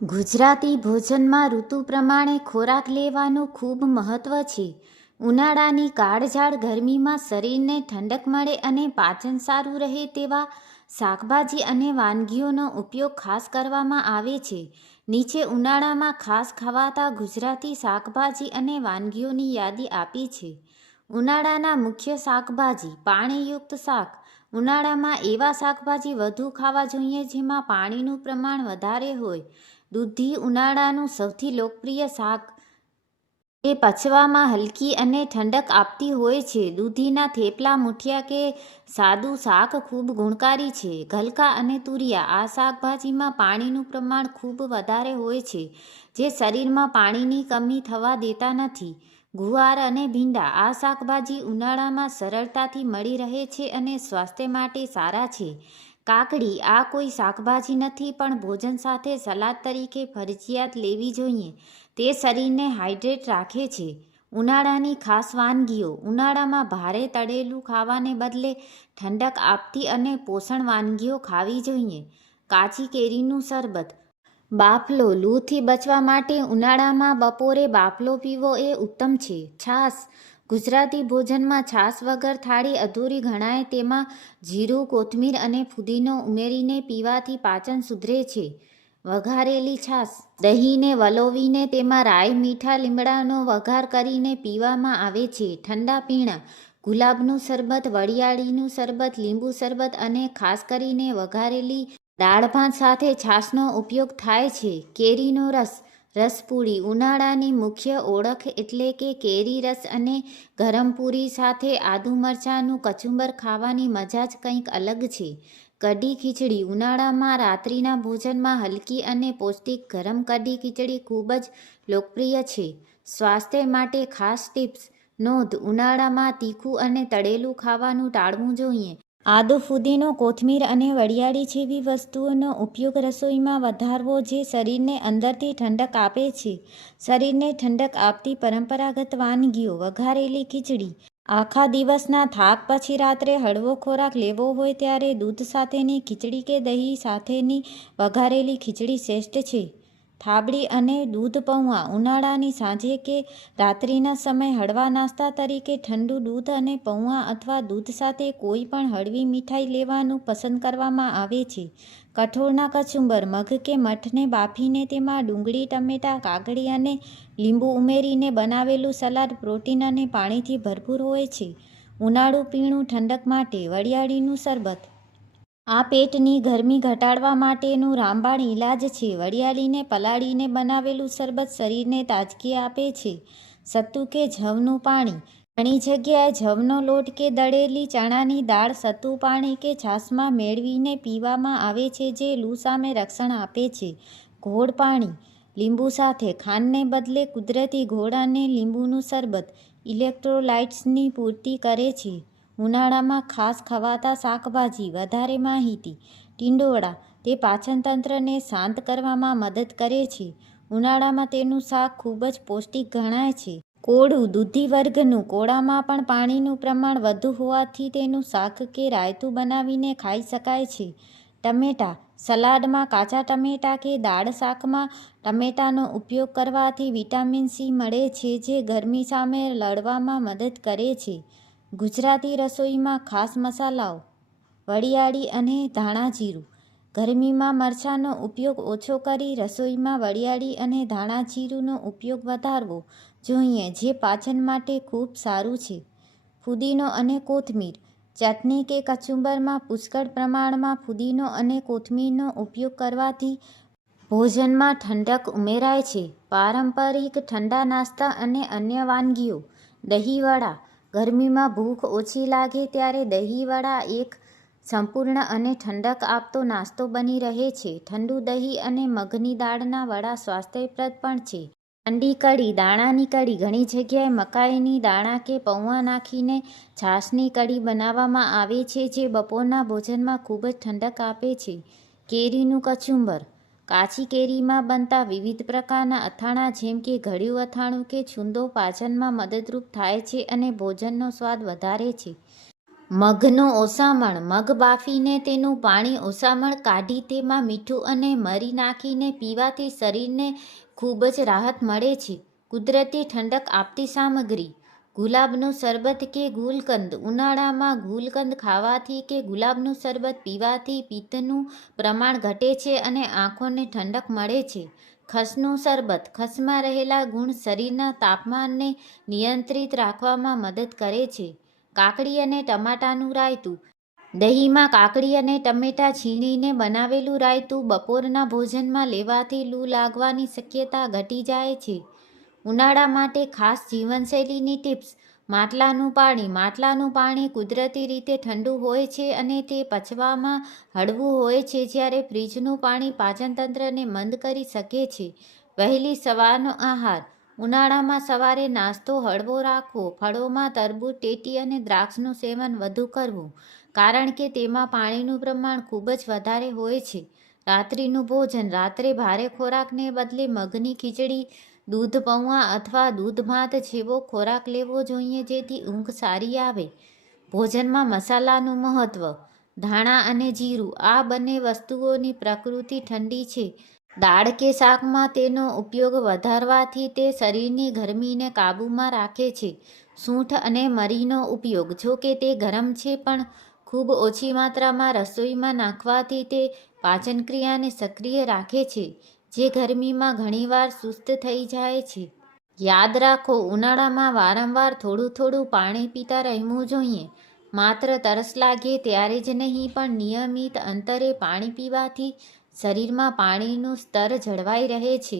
ગુજરાતી ભોજનમાં ઋતુ પ્રમાણે ખોરાક લેવાનું ખૂબ મહત્ત્વ છે. ઉનાળાની કાળઝાળ ગરમીમાં શરીરને ઠંડક મળે અને પાચન સારું રહે તેવા શાકભાજી અને વાનગીઓનો ઉપયોગ ખાસ કરવામાં આવે છે. નીચે ઉનાળામાં ખાસ ખવાતા ગુજરાતી શાકભાજી અને વાનગીઓની યાદી આપી છે. ઉનાળાના મુખ્ય શાકભાજી. પાણીયુક્ત શાક. ઉનાળામાં એવા શાકભાજી વધુ ખાવા જોઈએ જેમાં પાણીનું પ્રમાણ વધારે હોય. દૂધી ઉનાળાનું સૌથી લોકપ્રિય શાક. તે પચવામાં હલકી અને ઠંડક આપતી હોય છે. દૂધીના થેપલા, મુઠિયા કે સાદું શાક ખૂબ ગુણકારી છે. ગલકા અને તુરિયા. આ શાકભાજીમાં પાણીનું પ્રમાણ ખૂબ વધારે હોય છે જે શરીરમાં પાણીની કમી થવા દેતા નથી. ગુવાર અને ભીંડા. આ શાકભાજી ઉનાળામાં સરળતાથી મળી રહે છે અને સ્વાસ્થ્ય માટે સારા છે. કાકડી. આ કોઈ શાકભાજી નથી પણ ભોજન સાથે સલાડ તરીકે ફરજિયાત લેવી જોઈએ. તે શરીરને હાઇડ્રેટ રાખે છે. ઉનાળાની ખાસ વાનગીઓ. ઉનાળામાં ભારે તળેલું ખાવાને બદલે ઠંડક આપતી અને પોષણ વાનગીઓ ખાવી જોઈએ. કાચી કેરીનું શરબત. બાફલો. લૂથી બચવા માટે ઉનાળામાં બપોરે બાફલો પીવો એ ઉત્તમ છે. છાશ. ગુજરાતી ભોજનમાં છાશ વગર થાળી અધૂરી ગણાય. તેમાં જીરું, કોથમીર અને ફુદીનો ઉમેરીને પીવાથી પાચન સુધરે છે. વઘારેલી છાશ. દહીંને વલોવીને તેમાં રાઈ, મીઠા લીમડાનો વઘાર કરીને પીવામાં આવે છે. ઠંડા પીણાં. ગુલાબનું શરબત, વરિયાળીનું શરબત, લીંબુ શરબત અને ખાસ કરીને વઘારેલી દાળ-ભાત સાથે છાશનો ઉપયોગ થાય છે. કેરીનો રસ. રસપુરી. ઉનાળાની મુખ્ય ઓળખ એટલે કે કેરી રસ અને ગરમ પૂરી સાથે આદુ મરચાંનું કચુંબર ખાવાની મજા જ કંઈક અલગ છે. કઢી ખીચડી. ઉનાળામાં રાત્રિના ભોજનમાં હલકી અને પૌષ્ટિક ગરમ કઢી ખીચડી ખૂબ જ લોકપ્રિય છે. સ્વાસ્થ્ય માટે ખાસ ટિપ્સ. નોંધ. ઉનાળામાં તીખું અને તળેલું ખાવાનું ટાળવું જોઈએ. આદુ, ફુદીનો, કોથમીર અને વરિયાળી જેવી વસ્તુઓનો ઉપયોગ રસોઈમાં વધારવો જે શરીરને અંદરથી ઠંડક આપે છે. શરીરને ઠંડક આપતી પરંપરાગત વાનગીઓ. વઘારેલી ખીચડી. આખા દિવસના થાક પછી રાત્રે હળવો ખોરાક લેવો હોય ત્યારે દૂધ સાથેની ખીચડી કે દહીં સાથેની વઘારેલી ખીચડી શ્રેષ્ઠ છે. થાબડી અને દૂધ પૌંઆ. ઉનાળાની સાંજે કે રાત્રિના સમયે હળવા નાસ્તા તરીકે ઠંડુ દૂધ અને પૌંઆ અથવા દૂધ સાથે કોઈ પણ હળવી મીઠાઈ લેવાનું પસંદ કરવામાં આવે છે. કઠોળના કચુંબર. મગ કે મઠને બાફીને તેમાં ડુંગળી, ટમેટાં, કાકડી અને લીંબુ ઉમેરીને બનાવેલું સલાડ પ્રોટીન અને પાણીથી ભરપૂર હોય છે. ઉનાળુ પીણું ઠંડક માટે. વરિયાળીનું શરબત. આ પેટની ગરમી ઘટાડવા માટેનું રામબાણ ઇલાજ છે. વરિયાળીને પલાળીને બનાવેલું શરબત શરીરને તાજગી આપે છે. સત્તુ કે જવનું પાણી. ઘણી જગ્યાએ જવનો લોટ કે દળેલી ચણાની દાળ સત્તુ પાણી કે છાશમાં મેળવીને પીવામાં આવે છે જે લૂ સામે રક્ષણ આપે છે. ગોળ પાણી. લીંબુ સાથે. ખાંડને બદલે કુદરતી ગોળ અને લીંબુનું શરબત ઇલેક્ટ્રોલાઇટ્સની પૂર્તિ કરે છે. ઉનાળામાં ખાસ ખવાતા શાકભાજી. વધારે માહિતી. ટિંડોળા. તે પાચનતંત્રને શાંત કરવામાં મદદ કરે છે. ઉનાળામાં તેનું શાક ખૂબ જ પૌષ્ટિક ગણાય છે. કોળું. દૂધી વર્ગનું. કોળામાં પણ પાણીનું પ્રમાણ વધુ હોવાથી તેનું શાક કે રાયતું બનાવીને ખાઈ શકાય છે. ટમેટાં. સલાડમાં કાચા ટમેટાં કે દાળ શાકમાં ટમેટાનો ઉપયોગ કરવાથી વિટામિન સી મળે છે જે ગરમી સામે લડવામાં મદદ કરે છે. ગુજરાતી રસોઈમાં ખાસ મસાલાઓ. વરિયાળી અને ધાણા જીરું. ગરમીમાં મરચાંનો ઉપયોગ ઓછો કરી રસોઈમાં વરિયાળી અને ધાણા જીરુંનો ઉપયોગ વધારવો જોઈએ જે પાચન માટે ખૂબ સારું છે. ફુદીનો અને કોથમીર. ચટણી કે કચુંબરમાં પુષ્કળ પ્રમાણમાં ફુદીનો અને કોથમીરનો ઉપયોગ કરવાથી ભોજનમાં ઠંડક ઉમેરાય છે. પારંપરિક ઠંડા નાસ્તા અને અન્ય વાનગીઓ. દહીં વડા. ગરમીમાં ભૂખ ઓછી લાગે ત્યારે દહીં વડા એક સંપૂર્ણ અને ઠંડક આપતો નાસ્તો બની રહે છે. ઠંડુ દહીં અને મગની દાળના વડા સ્વાસ્થ્યપ્રદ પણ છે. ઠંડી કઢી. દાણાની કઢી. ઘણી જગ્યાએ મકાઈની દાણા કે પૌંઆ નાખીને છાશની કઢી બનાવવામાં આવે છે જે બપોરના ભોજનમાં ખૂબ જ ઠંડક આપે છે. કેરીનું કચુંબર. કાચી કેરીમાં બનતા વિવિધ પ્રકારના અથાણાં જેમ કે ગળ્યું અથાણું કે છુંદો પાચનમાં મદદરૂપ થાય છે અને ભોજનનો સ્વાદ વધારે છે. મગનું ઓસામણ. મગ બાફીને તેનું પાણી ઓસામણ કાઢી તેમાં મીઠું અને મરી નાખીને પીવાથી શરીરને ખૂબ જ રાહત મળે છે. કુદરતી ઠંડક આપતી સામગ્રી. ગુલાબનું શરબત કે ગુલકંદ. ઉનાળામાં ગુલકંદ ખાવાથી કે ગુલાબનું શરબત પીવાથી પિત્તનું પ્રમાણ ઘટે છે અને આંખોને ઠંડક મળે છે. ખસનું શરબત. ખસમાં રહેલા ગુણ શરીરના તાપમાનને નિયંત્રિત રાખવામાં મદદ કરે છે. કાકડી અને ટમાટાનું રાયતું. દહીંમાં કાકડી અને ટમેટાં છીણીને બનાવેલું રાયતું બપોરના ભોજનમાં લેવાથી લૂ લાગવાની શક્યતા ઘટી જાય છે. ઉનાળા માટે ખાસ જીવનશૈલીની ટિપ્સ. માટલાનું પાણી. માટલાનું પાણી કુદરતી રીતે ઠંડુ હોય છે અને તે પચવામાં હળવું હોય છે, જ્યારે ફ્રીજનું પાણી પાચનતંત્રને મંદ કરી શકે છે. વહેલી સવારનો આહાર. ઉનાળામાં સવારે નાસ્તો હળવો રાખવો. ફળોમાં તરબૂચ, ટેટી અને દ્રાક્ષનું સેવન વધુ કરવું, કારણ કે તેમાં પાણીનું પ્રમાણ ખૂબ જ વધારે હોય છે. રાત્રિનું ભોજન. રાત્રે ભારે ખોરાકને બદલે મગની ખીચડી, દૂધ પૌઆ અથવા દૂધ ભાત જેવો ખોરાક લેવો જોઈએ, જેથી ઊંઘ સારી આવે. ભોજનમાં મસાલાનું મહત્વ. ધાણા અને જીરું. આ બંને વસ્તુઓની પ્રકૃતિ ઠંડી છે. દાળ કે શાકમાં તેનો ઉપયોગ વધારવાથી તે શરીરની ગરમીને કાબૂમાં રાખે છે. સૂંઠ અને મરીનો ઉપયોગ. જો કે તે ગરમ છે, પણ ખૂબ ઓછી માત્રામાં રસોઈમાં નાખવાથી તે પાચનક્રિયાને સક્રિય રાખે છે, જે ગરમીમાં ઘણીવાર સુસ્ત થઈ જાય છે. યાદ રાખો, ઉનાળામાં વારંવાર થોડું થોડું પાણી પીતા રહેવું જોઈએ. માત્ર તરસ લાગે ત્યારે જ નહીં, પણ નિયમિત અંતરે પાણી પીવાથી શરીરમાં પાણીનું સ્તર જળવાઈ રહે છે.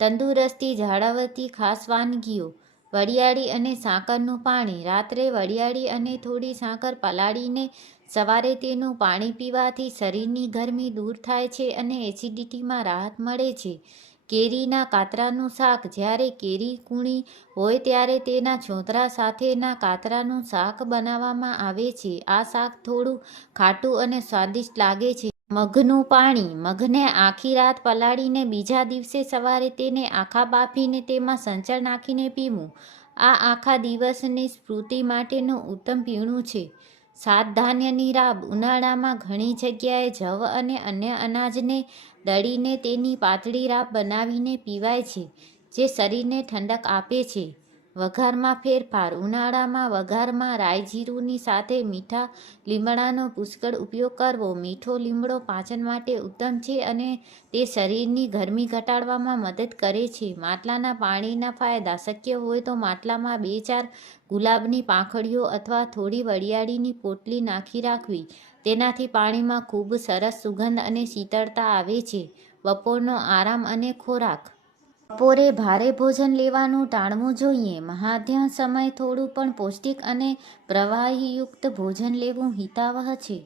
તંદુરસ્તી જાળવતી ખાસ વાનગીઓ. વરિયાળી અને સાકરનું પાણી. રાત્રે વરિયાળી અને થોડી સાકર પલાળીને સવારે તેનું પાણી પીવાથી શરીરની ગરમી દૂર થાય છે અને એસિડિટીમાં રાહત મળે છે. કેરીના કાતરાનું શાક. જ્યારે કેરી કૂણી હોય ત્યારે તેના છોતરા સાથેના કાતરાનું શાક બનાવવામાં આવે છે. આ શાક થોડું ખાટું અને સ્વાદિષ્ટ લાગે છે. મગનું પાણી. મગને આખી રાત પલાળીને બીજા દિવસે સવારે તેને આખા બાફીને તેમાં સંચળ નાખીને પીવું. આ આખા દિવસની સ્ફૂર્તિ માટેનું ઉત્તમ પીણું છે. સાત ધાન્યની રાબ. ઉનાળામાં ઘણી જગ્યાએ જવ અને અન્ય અનાજને દળીને તેની પાતળી રાબ બનાવીને પીવાય છે, જે શરીરને ઠંડક આપે છે. વઘારમાં ફેરફાર. ઉનાળામાં વઘારમાં રાઈ જીરુંની સાથે મીઠા લીમડાનો પુષ્કળ ઉપયોગ કરવો. મીઠો લીમડો પાચન માટે ઉત્તમ છે અને તે શરીરની ગરમી ઘટાડવામાં મદદ કરે છે. માટલાના પાણીના ફાયદા. શક્ય હોય તો માટલામાં 2-4 ગુલાબની પાંખડીઓ અથવા થોડી વરિયાળીની પોટલી નાખી રાખવી. તેનાથી પાણીમાં ખૂબ સરસ સુગંધ અને શીતળતા આવે છે. બપોરનો આરામ અને ખોરાક. બપોરે ભારે ભોજન લેવાનું ટાળવું જોઈએ. મધ્યાહન સમયે થોડું પણ પૌષ્ટિક અને પ્રવાહીયુક્ત ભોજન લેવું હિતાવહ છે.